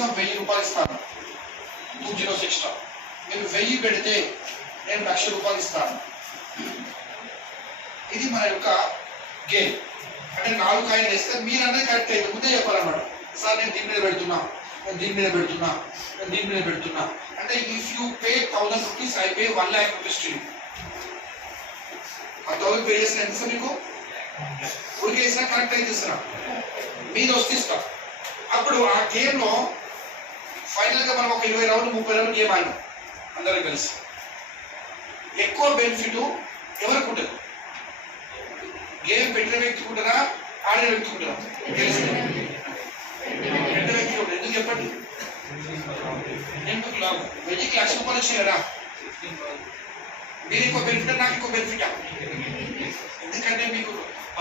Maximum 1000 రూపాయలు ఇస్తాను. 2 zeros extra. మీరు 1000 పెడితే నేను 1,00,000 రూపాయలు ఇస్తాను. ఇది మన యొక్క గేమ్. అంటే 4 కాయిన్లు వేస్తే మీరు అన్నది కరెక్ట్ అయితే ముందే చెప్పాలన్నమాట. సార్ నేను దీని మీద పెడుతున్నా, నేను దీని మీద పెడుతున్నా, నేను దీని మీద పెడుతున్నా అంటే if you pay 1000 rupees I pay 1 lakh rupees to you. ఆ 1000 పే చేసిన ఎంత మీకు ఉడికేసినా కరెక్ట్ అయితే ఇస్తున్నా మీరు వస్తే ఇస్తాం. అప్పుడు ఆ గేమ్లో ఫైనల్గా మనం ఒక 20 రౌండ్ 30 రౌండ్ గేమ్ ఆడినాం అందరం కలిసి. ఎక్కువ బెనిఫిట్ ఎవరికి ఉంటుంది? గేమ్ పెట్టిన వ్యక్తి ఉంటారా, ఆడిన వ్యక్తి ఉంటారా? తెలిసింది పెట్టిన వ్యక్తి ఉంటుంది. ఎందుకు చెప్పండి? ఎందుకు లాభం? 1000కి 1,00,000 రూపాయలు వచ్చాయి కదా. మీరు ఎక్కువ బెనిఫిట్, నాకు ఎక్కువ బెనిఫిట్. ఎందుకంటే మీకు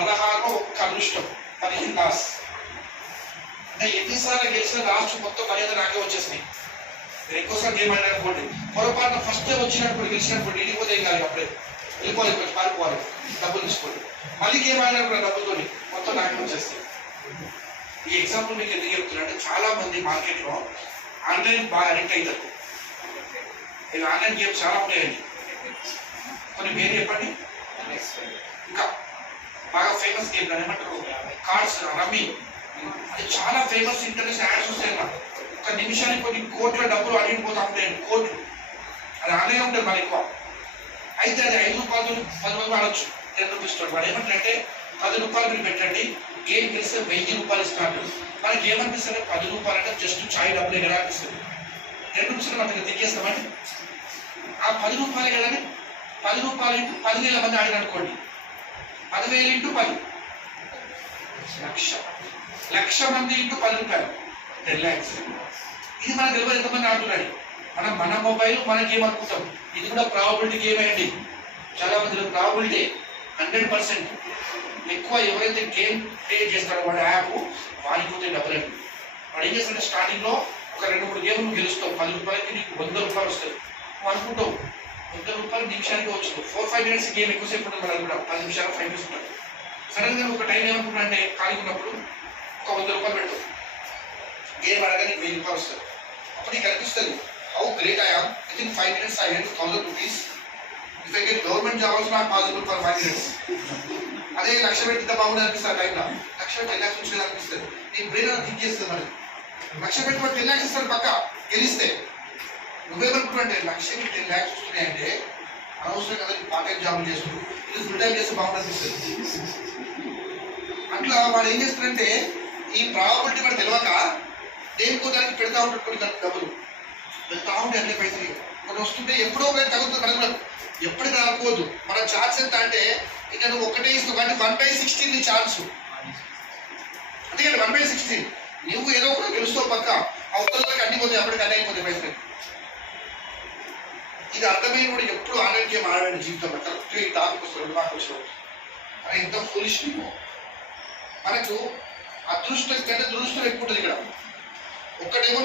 16 ఒక్క అదృష్టం, 15 లాస్. అంటే ఎన్నిసార్లు గెలిచిన లాస్ట్ మొత్తం మర్యాద నాకే వచ్చేసినాయి. ఎక్కువసారి గేమ్ ఆడిననుకోండి, పొరపాటున ఫస్ట్ వచ్చినప్పుడు గెలిచినప్పుడు ఇంటికి ఏం కాదు, అప్పుడే వెళ్ళిపోవాలి, పారిపోవాలి, డబ్బులు తీసుకోండి. మళ్ళీ గేమ్ ఆడినప్పుడు డబ్బులతో మొత్తం నాకే వచ్చేస్తాయి. ఈ ఎగ్జాంపుల్ మీకు ఎందుకు చెప్తున్నా అంటే చాలా మంది మార్కెట్లో ఆన్లైన్ బాగా అడిక్ట్ అవుతారు. ఇవి ఆన్లైన్ గేమ్స్ చాలా ఉంటాయండి. కొన్ని పేరు చెప్పండి. ఇంకా బాగా ఫేమస్ గేమ్ ఏమంటారు, కార్డ్స్, రమ్మీ. అది చాలా ఫేమస్. ఇంటర్నేషనల్ యాడ్స్ వస్తాయి అన్నమాట. ఒక నిమిషానికి కొన్ని కోట్ల డబ్బులు అడిగిపోతా ఉంటాయండి, కోట్లు. అది ఆన్లైన్ ఉంటుంది మరి ఎక్కువ. అయితే అది 5 రూపాయలతో 10 మంది ఆడొచ్చు, 10 రూపీస్ తోటి. వాడు ఏమంటారంటే 10 రూపాయలు మీరు పెట్టండి, గేమ్ గెలిస్తే 1000 రూపాయలు ఇస్తాడు. మనకి ఏమనిపిస్తుంది? 10 రూపాయలు అంటే జస్ట్ చాయ్ డబ్బులే కదా అనిపిస్తుంది. 10 రూపీస్ మనకి తిరిగేస్తామని ఆ 10 రూపాయలే కదండి. 10 రూపాయలు 10,000 మంది ఆడిననుకోండి, 10,000 ఇంటూ 10 1,00,000 మంది ఇంటూ 10 రూపాయలు 10 lakhs. ఇది మనకు తెలియదు ఎంతమంది ఆడుతున్నాడు. మన మొబైల్ మనకి ఏమనుకుంటాం, ఇది కూడా ప్రాబిలిటీ గేమ్ అండి. చాలా మంది ప్రాబిలిటీ 100%. ఎక్కువ ఎవరైతే గేమ్ ప్లే చేస్తాడో వాడు యాప్, వానికి పోతే డబ్బులండి. వాడు ఏం చేస్తాడంటే స్టార్టింగ్లో ఒక 2-3 గేమ్లు గెలుస్తావు, 10 రూపాయలకి నీకు 100 రూపాయలు వస్తాయి. నువ్వు అనుకుంటావు 100 రూపాయలు నిమిషానికి వచ్చింది. 4-5 minutes గేమ్ ఎక్కువసేపు ఉంటుంది, మరి కూడా 10 నిమిషాలు 5 minutes ఉంటుంది. సడన్గా ఒక టైం ఏమనుకుంటా అంటే ఖాళీ ఉన్నప్పుడు ఒక 100 రూపాయలు పెడతావు, గేమ్ ఆడగా నీకు 1000 రూపాయలు వస్తుంది. అప్పుడు నీకు అనిపిస్తుంది, how great I am, with in 5 minutes I earned 1000 rupees. If I get government job also not possible for 5 minutes. అదే 1,00,000 పెట్టి బాగుంది అనిపిస్తుంది. టైంలో 1,00,000 10 lakhs వచ్చేది అనిపిస్తుంది. నీ బ్రెయిన్ అలా థింక్ చేస్తుంది. మరి 1,00,000 పెట్టి 10 lakhs ఇస్తాడు పక్క గెలిస్తే. నువ్వేమనుకుంటే 1,00,000కి 10 lakhs వస్తున్నాయంటే అనవసరం కదా, పార్ట్ టైం జాబులు చేస్తున్నాడు, ఇది ఫుల్ టైం చేస్తే బాగుంది అనిపిస్తుంది. అట్లా వాడు ఏం చేస్తాడంటే ఈ ప్రాబిలిటీ వాడు తెలియక దేనికో దానికి పెడతా ఉంటాడు. కొన్ని డబ్బులు వెళ్తా ఉంటాయి, అన్ని పైసలు కొన్ని వస్తుంటే ఎప్పుడో ఒకటి తగ్గుతుంది. కనుక ఎప్పటికీ రాకపోవద్దు. మన ఛాన్స్ ఎంత అంటే ఇక నువ్వు ఒకటే ఇస్తావు, కానీ 1/16 నీ ఛాన్స్. అందుకని 1/16 నువ్వు ఏదో ఒకటి గెలుస్తావు పక్క, అవతలకి అన్ని పోతాయి, అప్పటికి అన్నీ అయిపోతాయి పైసలు. ఇది అర్థమైన కూడా ఎప్పుడు ఆన్లైన్ గేమ్ ఆడండి జీవితంలో. కరెక్ట్గా ఈ టాపిక్ వస్తుంది, మాకు వచ్చిన అని ఎంత ఫులిష్. మనకు అదృష్టం కంటే దురదృష్టం ఎక్కువ ఉంటుంది ఇక్కడ. ఒక్కటేమో